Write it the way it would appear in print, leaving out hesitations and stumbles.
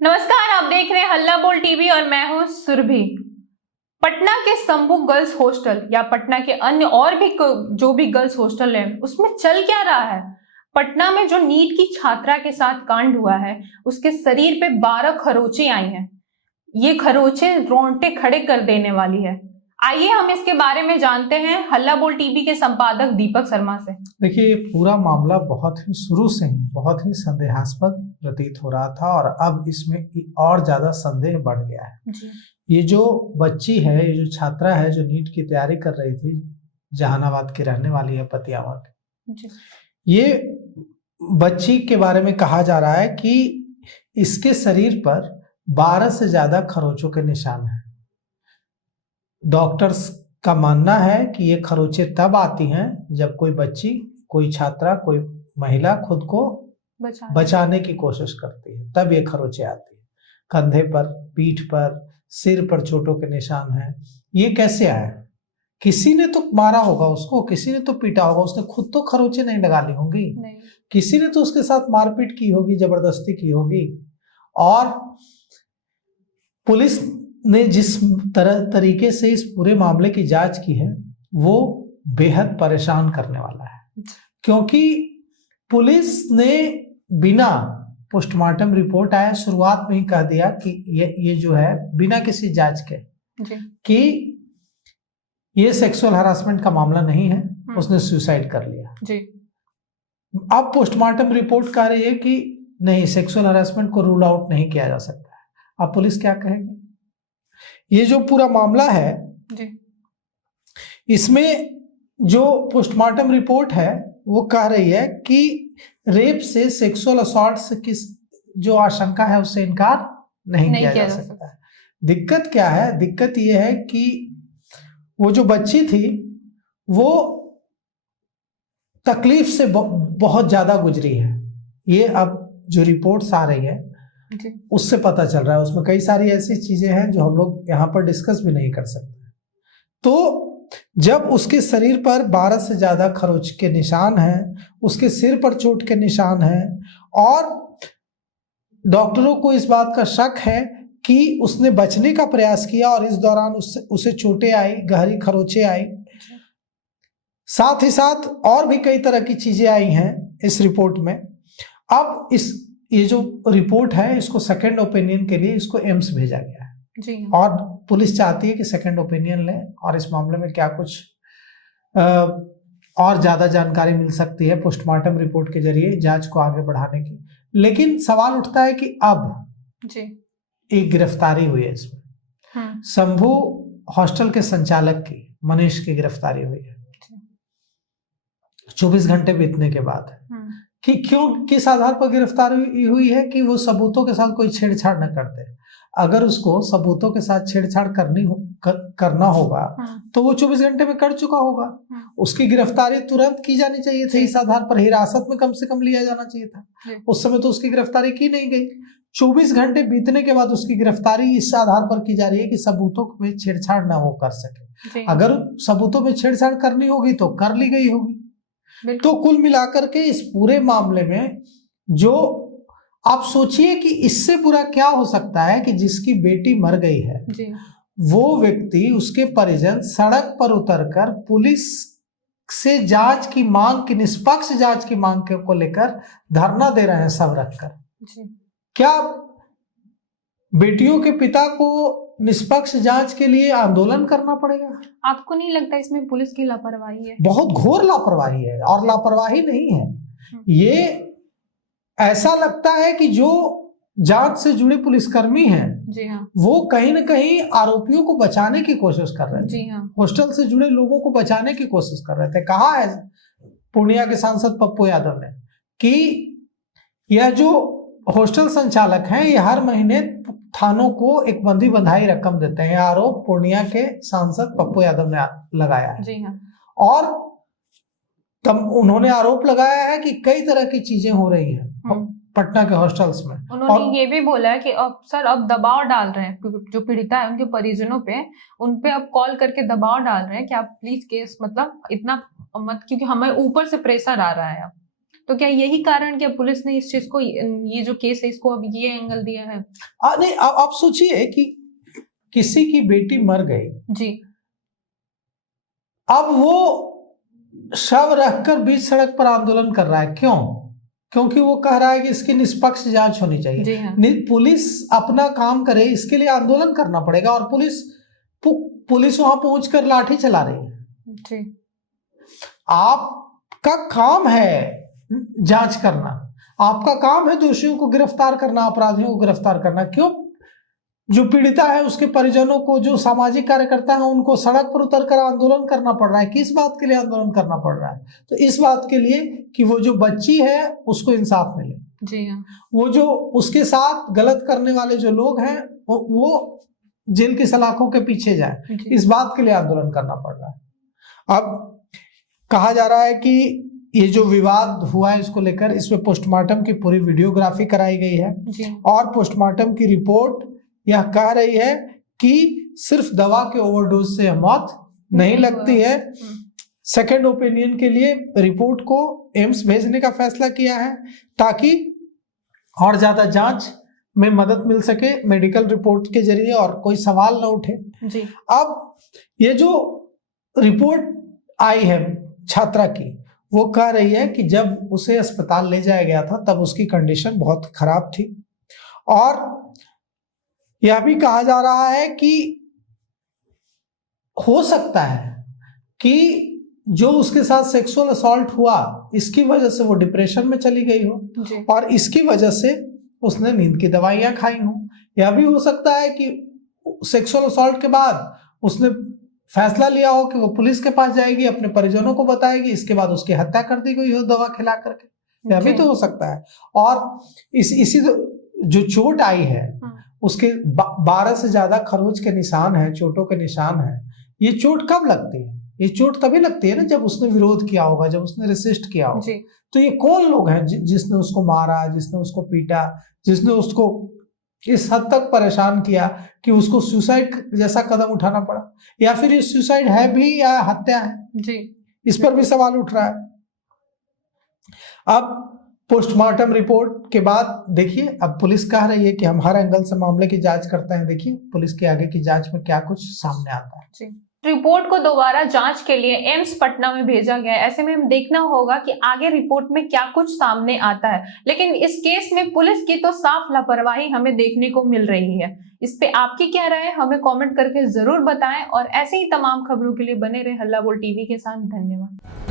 नमस्कार, आप देख रहे हैं हल्ला बोल टीवी और मैं हूं सुरभि। पटना के शंभू गर्ल्स हॉस्टल या पटना के अन्य और भी जो भी गर्ल्स हॉस्टल है उसमें चल क्या रहा है। पटना में जो नीट की छात्रा के साथ कांड हुआ है उसके शरीर पे 12 खरोंचे आई हैं। ये खरोंचे रोंगटे खड़े कर देने वाली है। आइए हम इसके बारे में जानते हैं हल्ला बोल टीवी के संपादक दीपक शर्मा से। देखिए, ये पूरा मामला बहुत ही शुरू से ही बहुत ही संदेहास्पद प्रतीत हो रहा था और अब इसमें और ज्यादा संदेह बढ़ गया है जी। ये जो बच्ची है, ये जो छात्रा है जो नीट की तैयारी कर रही थी, जहानाबाद की रहने वाली है, पतियावा की। ये बच्ची के बारे में कहा जा रहा है कि इसके शरीर पर 12 से ज्यादा खरोंचों के निशान हैं। डॉक्टर्स का मानना है कि ये खरोंचे तब आती हैं जब कोई बच्ची, कोई छात्रा, कोई महिला खुद को बचाने की कोशिश करती है, तब ये खरोंचे आती है। कंधे पर, पीठ पर, सिर पर चोटों के निशान हैं। ये कैसे आया? किसी ने तो मारा होगा उसको, किसी ने तो पीटा होगा, उसने खुद तो खरोंचे नहीं लगा ली होंगी, किसी ने तो उसके साथ मारपीट की होगी, जबरदस्ती की होगी। और पुलिस ने जिस तरीके से इस पूरे मामले की जांच की है वो बेहद परेशान करने वाला है, क्योंकि पुलिस ने बिना पोस्टमार्टम रिपोर्ट आया शुरुआत में ही कह दिया कि ये जो है बिना किसी जांच के कि ये सेक्सुअल हरासमेंट का मामला नहीं है, उसने सुसाइड कर लिया जी। अब पोस्टमार्टम रिपोर्ट कह रही है कि नहीं, सेक्सुअल हरासमेंट को रूल आउट नहीं किया जा सकता है। अब पुलिस क्या कहेगी? ये जो पूरा मामला है जी, इसमें जो पोस्टमार्टम रिपोर्ट है वो कह रही है कि रेप से, सेक्सुअल असॉल्ट से किस जो आशंका है उससे इनकार नहीं किया जा सकता है। दिक्कत क्या है? दिक्कत ये है कि वो जो बच्ची थी वो तकलीफ से बहुत ज्यादा गुजरी है। ये अब जो रिपोर्ट्स आ रही है उससे पता चल रहा है, उसमें कई सारी ऐसी चीजें हैं जो हम लोग यहाँ पर डिस्कस भी नहीं कर सकते। तो जब उसके शरीर पर 12 से ज्यादा खरोंच के निशान हैं, उसके सिर पर चोट के निशान हैं और डॉक्टरों को इस बात का शक है कि उसने बचने का प्रयास किया और इस दौरान उसे चोटें आई, गहरी खरोंचे आई, साथ ही साथ और भी कई तरह की चीजें आई हैं इस रिपोर्ट में। अब ये जो रिपोर्ट है इसको सेकंड ओपिनियन के लिए इसको एम्स भेजा गया है जी। और पुलिस चाहती है कि सेकंड ओपिनियन लें और इस मामले में क्या कुछ और ज्यादा जानकारी मिल सकती है पोस्टमार्टम रिपोर्ट के जरिए जांच को आगे बढ़ाने की। लेकिन सवाल उठता है कि अब जी एक गिरफ्तारी हुई है इसमें, शंभू हॉस्टल के संचालक की, मनीष की गिरफ्तारी हुई है 24 घंटे बीतने के बाद। कि क्यों, किस आधार पर गिरफ्तारी हुई है? कि वो सबूतों के साथ कोई छेड़छाड़ न करते। अगर उसको सबूतों के साथ छेड़छाड़ करना होगा तो वो 24 घंटे में कर चुका होगा। उसकी गिरफ्तारी तुरंत की जानी चाहिए थी, इस आधार पर हिरासत में कम से कम लिया जाना चाहिए था। उस समय तो उसकी गिरफ्तारी की नहीं गई। 24 घंटे बीतने के बाद उसकी गिरफ्तारी इस आधार पर की जा रही है कि सबूतों में छेड़छाड़ न हो कर सके। अगर सबूतों में छेड़छाड़ करनी होगी तो कर ली गई होगी। तो कुल मिलाकर के इस पूरे मामले में जो आप सोचिए कि इससे बुरा क्या हो सकता है कि जिसकी बेटी मर गई है जी, वो व्यक्ति, उसके परिजन सड़क पर उतरकर पुलिस से जांच की मांग की, निष्पक्ष जांच की मांग को लेकर धरना दे रहे हैं सब रखकर। क्या बेटियों के पिता को निष्पक्ष जांच के लिए आंदोलन करना पड़ेगा? आपको नहीं लगता इसमें पुलिस की लापरवाही है? बहुत घोर लापरवाही है। और लापरवाही नहीं है, ये ऐसा लगता है कि जो जांच से जुड़े पुलिसकर्मी हैं जी हाँ, वो कहीं ना कहीं आरोपियों को बचाने की कोशिश कर रहे थे जी हाँ, हॉस्टल से जुड़े लोगों को बचाने की कोशिश कर रहे थे। कहा है पूर्णिया के सांसद पप्पू यादव ने कि यह जो हॉस्टल संचालक हैं ये हर महीने थानों को एक बंधी बंधाई रकम देते हैं। आरोप पूर्णिया के सांसद पप्पू यादव ने लगाया है जी हाँ। और तब उन्होंने आरोप लगाया है कि कई तरह की चीजें हो रही हैं पटना के हॉस्टल्स में। उन्होंने ये भी बोला है कि अब सर अब दबाव डाल रहे हैं जो पीड़िता है उनके परिजनों पे, उन पे अब कॉल करके दबाव डाल रहे हैं कि आप प्लीज केस मतलब इतना मत, क्योंकि हमें ऊपर से प्रेशर आ रहा है अब। तो क्या यही कारण क्या पुलिस ने इस चीज को, ये जो केस है इसको अब ये एंगल दिया है? नहीं, आप सोचिए कि किसी की बेटी मर गई जी, अब वो शव रखकर बीच सड़क पर आंदोलन कर रहा है, क्यों? क्योंकि वो कह रहा है कि इसकी निष्पक्ष जांच होनी चाहिए। जी हाँ। पुलिस अपना काम करे, इसके लिए आंदोलन करना पड़ेगा, और पुलिस वहां पहुंचकर लाठी चला रही है। जी, आपका काम है जांच करना, आपका काम है दोषियों को गिरफ्तार करना, अपराधियों को गिरफ्तार करना। क्यों? जो पीड़िता है उसके परिजनों को, जो सामाजिक कार्यकर्ता है उनको सड़क पर उतरकर आंदोलन करना पड़ रहा है। किस बात के लिए आंदोलन करना पड़ रहा है? तो इस बात के लिए कि वो जो बच्ची है उसको इंसाफ मिले। जी हाँ। वो जो उसके साथ गलत करने वाले जो लोग हैं वो जेल की सलाखों के पीछे जाए, इस बात के लिए आंदोलन करना पड़ रहा है। अब कहा जा रहा है कि ये जो विवाद हुआ है इसको लेकर, इसमें पोस्टमार्टम की पूरी वीडियोग्राफी कराई गई है और पोस्टमार्टम की रिपोर्ट यह कह रही है कि सिर्फ दवा के ओवरडोज से मौत नहीं लगती है। सेकेंड ओपिनियन के लिए रिपोर्ट को एम्स भेजने का फैसला किया है ताकि और ज्यादा जांच में मदद मिल सके मेडिकल रिपोर्ट के जरिए और कोई सवाल न उठे। जी। अब ये जो रिपोर्ट आई है छात्रा की, वो कह रही है कि जब उसे अस्पताल ले जाया गया था तब उसकी कंडीशन बहुत खराब थी, और यह भी कहा जा रहा है कि हो सकता है कि जो उसके साथ सेक्सुअल असॉल्ट हुआ इसकी वजह से वो डिप्रेशन में चली गई हो और इसकी वजह से उसने नींद की दवाइयां खाई हो। यह भी हो सकता है कि सेक्सुअल असॉल्ट के बाद उसने फैसला लिया हो कि वो पुलिस के पास जाएगी, अपने परिजनों को बताएगी, इसके बाद उसकी हत्या कर दी गई हो दवा खिला करके। यह भी तो हो सकता है। और इसी जो चोट आई है उसके 12 से ज्यादा खरोच के निशान है, चोटों के निशान है। ये चोट कब लगती है? ये चोट तभी लगती है ना जब उसने विरोध किया होगा, जब उसने रेसिस्ट किया होगा। तो ये कौन लोग हैं जिसने उसको मारा, जिसने उसको पीटा, जिसने उसको इस हद तक परेशान किया कि उसको सुसाइड जैसा कदम उठाना पड़ा? या फिर ये सुसाइड है भी या हत्या है जी, इस पर भी सवाल उठ रहा है। अब पोस्टमार्टम रिपोर्ट के बाद देखिए, अब पुलिस कह रही है कि हम हर एंगल से मामले की जांच करते हैं। देखिए पुलिस के आगे की जांच में क्या कुछ सामने आता है जी। रिपोर्ट को दोबारा जांच के लिए एम्स पटना में भेजा गया है। ऐसे में हम देखना होगा कि आगे रिपोर्ट में क्या कुछ सामने आता है। लेकिन इस केस में पुलिस की तो साफ लापरवाही हमें देखने को मिल रही है। इस पे आपकी क्या राय है, हमें कमेंट करके जरूर बताएं और ऐसे ही तमाम खबरों के लिए बने रहे हल्ला बोल टीवी के साथ। धन्यवाद।